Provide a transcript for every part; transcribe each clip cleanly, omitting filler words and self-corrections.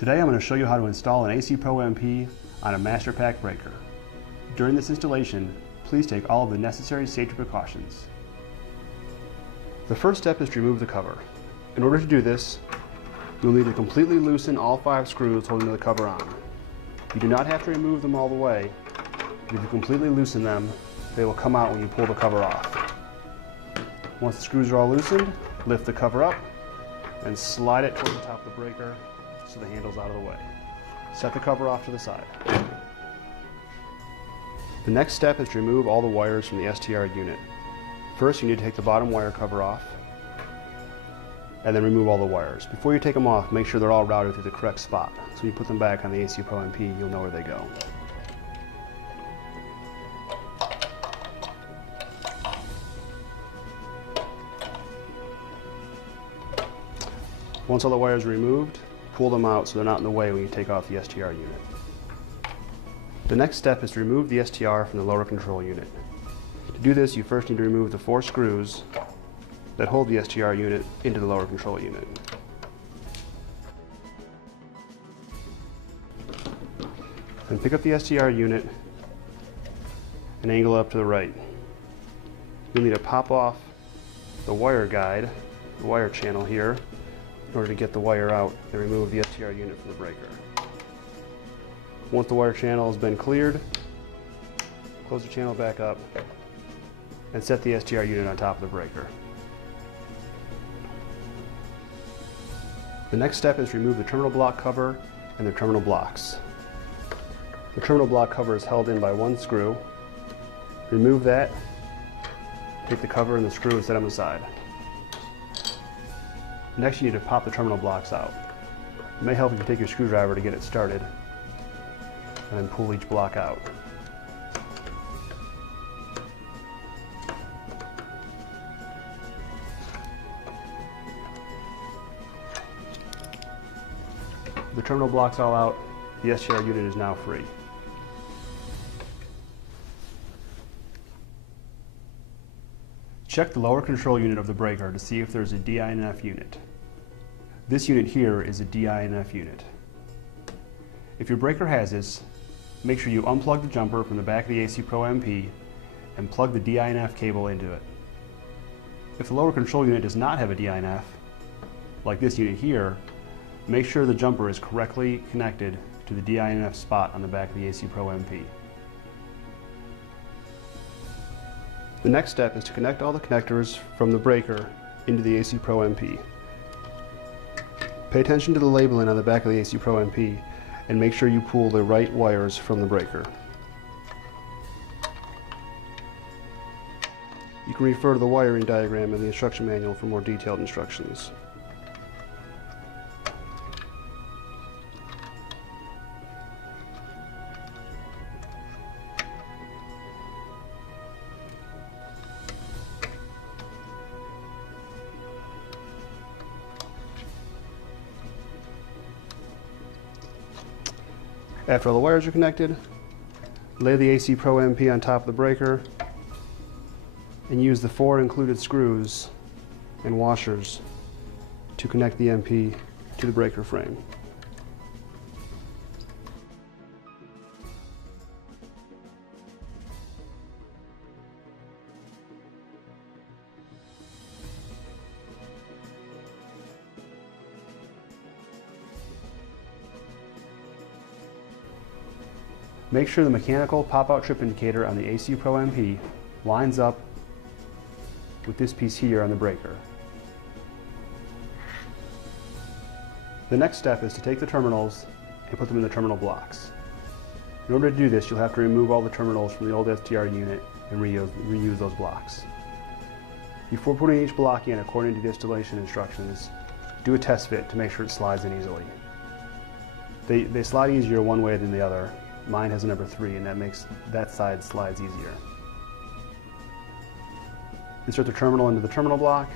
Today I'm going to show you how to install an AC Pro MP on a Masterpact breaker. During this installation, please take all of the necessary safety precautions. The first step is to remove the cover. In order to do this, you'll need to completely loosen all 5 screws holding the cover on. You do not have to remove them all the way, but if you completely loosen them, they will come out when you pull the cover off. Once the screws are all loosened, lift the cover up and slide it toward the top of the breaker so the handle's out of the way. Set the cover off to the side. The next step is to remove all the wires from the STR unit. First, you need to take the bottom wire cover off and then remove all the wires. Before you take them off, make sure they're all routed to the correct spot. So when you put them back on the AC Pro MP, you'll know where they go. Once all the wires are removed, pull them out so they're not in the way when you take off the STR unit. The next step is to remove the STR from the lower control unit. To do this, you first need to remove the 4 screws that hold the STR unit into the lower control unit. Then pick up the STR unit and angle it up to the right. You'll need to pop off the wire guide, the wire channel here, in order to get the wire out and remove the STR unit from the breaker. Once the wire channel has been cleared, close the channel back up and set the STR unit on top of the breaker. The next step is to remove the terminal block cover and the terminal blocks. The terminal block cover is held in by 1 screw. Remove that, take the cover and the screw and set them aside. Next, you need to pop the terminal blocks out. It may help if you take your screwdriver to get it started, and then pull each block out. The terminal blocks all out, the STR unit is now free. Check the lower control unit of the breaker to see if there's a DINF unit. This unit here is a DINF unit. If your breaker has this, make sure you unplug the jumper from the back of the AC Pro MP and plug the DINF cable into it. If the lower control unit does not have a DINF, like this unit here, make sure the jumper is correctly connected to the DINF spot on the back of the AC Pro MP. The next step is to connect all the connectors from the breaker into the AC Pro MP. Pay attention to the labeling on the back of the AC Pro MP and make sure you pull the right wires from the breaker. You can refer to the wiring diagram in the instruction manual for more detailed instructions. After all the wires are connected, lay the AC Pro MP on top of the breaker and use the 4 included screws and washers to connect the MP to the breaker frame. Make sure the mechanical pop-out trip indicator on the AC Pro MP lines up with this piece here on the breaker. The next step is to take the terminals and put them in the terminal blocks. In order to do this, you'll have to remove all the terminals from the old STR unit and reuse those blocks. Before putting each block in according to the installation instructions, do a test fit to make sure it slides in easily. They slide easier one way than the other. Mine has a number 3 and that makes that side slides easier. Insert the terminal into the terminal block,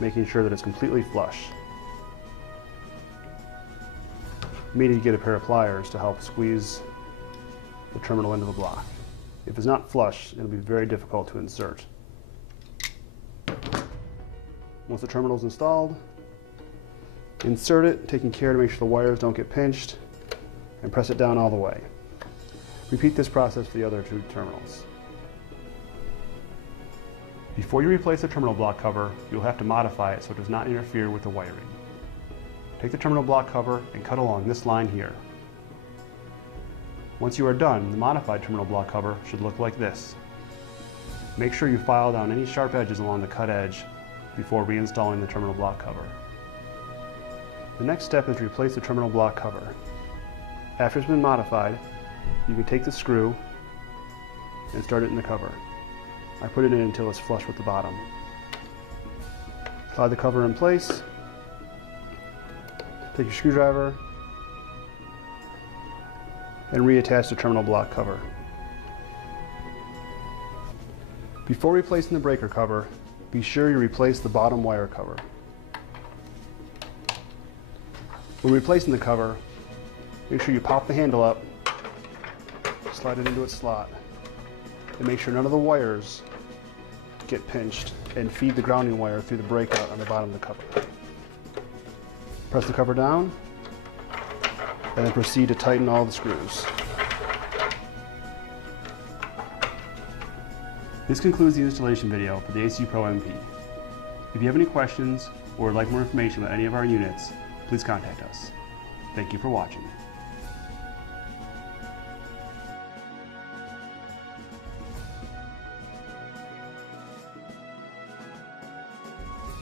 making sure that it's completely flush. You may need to get a pair of pliers to help squeeze the terminal into the block. If it's not flush, it'll be very difficult to insert. Once the terminal is installed, Insert it, taking care to make sure the wires don't get pinched, and press it down all the way. Repeat this process for the other two terminals. Before you replace the terminal block cover, you'll have to modify it so it does not interfere with the wiring. Take the terminal block cover and cut along this line here. Once you are done, the modified terminal block cover should look like this. Make sure you file down any sharp edges along the cut edge before reinstalling the terminal block cover. The next step is to replace the terminal block cover. After it's been modified, you can take the screw and start it in the cover. I put it in until it's flush with the bottom. Slide the cover in place. Take your screwdriver and reattach the terminal block cover. Before replacing the breaker cover, be sure you replace the bottom wire cover. When replacing the cover, make sure you pop the handle up, slide it into its slot, and make sure none of the wires get pinched, and feed the grounding wire through the breakout on the bottom of the cover. Press the cover down, and then proceed to tighten all the screws. This concludes the installation video for the AC Pro MP. If you have any questions or would like more information about any of our units, please contact us. Thank you for watching.